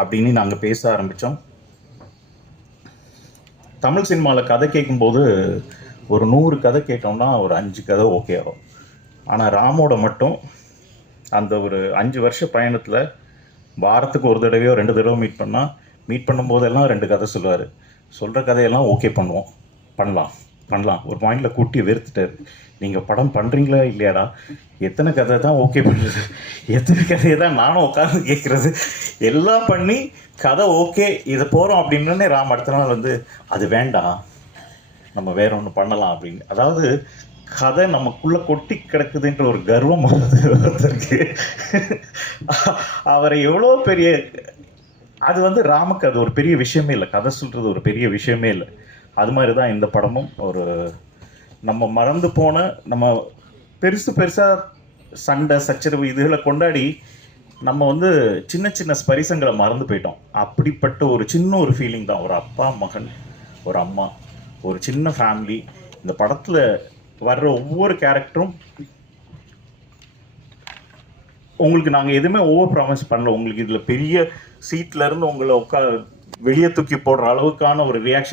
அப்படின்னு நாங்கள் பேச ஆரம்பித்தோம். தமிழ் சினிமாவில் கதை கேட்கும்போது ஒரு 100 கதை கேட்டோம்னா ஒரு 5 கதை ஓகே ஆகும். ஆனால் ராமோட மட்டும் அந்த ஒரு 5 வருஷ பயணத்தில் வாரத்துக்கு ஒரு தடவையோ 2 தடவை மீட் பண்ணும்போதெல்லாம் 2 கதை சொல்லுவார். சொல்கிற கதையெல்லாம் ஓகே பண்ணலாம் ஒரு பாயிண்டில் கூட்டி வெறுத்துட்டார். நீங்கள் படம் பண்ணுறீங்களா இல்லையாடா, எத்தனை கதை தான் ஓகே பண்ணுறது, எத்தனை கதையை தான் நானும் உட்காந்து கேட்குறது, எல்லாம் பண்ணி கதை ஓகே இதை போகிறோம் அப்படின்னே ராம் அடுத்த நாள் அது வேண்டாம், நம்ம வேற ஒன்று பண்ணலாம் அப்படின்னு. அதாவது கதை நமக்குள்ளே கொட்டி கிடக்குதுன்ற ஒரு கர்வம் ஒருத்தருக்கு. அவரை எவ்வளோ பெரிய அது ராமுக்கு அது ஒரு பெரிய விஷயமே இல்லை, கதை சொல்கிறது ஒரு பெரிய விஷயமே இல்லை. அது மாதிரி தான் இந்த படமும் ஒரு நம்ம மறந்து போன, நம்ம பெருசாக சண்டை சச்சரவு இதுகளை கொண்டாடி நம்ம சின்ன சின்ன ஸ்பரிசங்களை மறந்து போயிட்டோம். அப்படிப்பட்ட ஒரு சின்ன ஒரு ஃபீலிங் தான். ஒரு அப்பா மகன், ஒரு அம்மா, ஒரு சின்ன ஃபேமிலி. இந்த படத்தில் வர்ற ஒவ்வொரு கேரக்டரும் உங்களுக்கு நாங்கள் எதுவுமே ஓவர் ப்ராமிஸ் பண்ணல. உங்களுக்கு இதில் பெரிய சீட்லேருந்து உங்களை வெளியே தூக்கி போடுற அளவுக்கான ஒரு ரியாக்ஷன்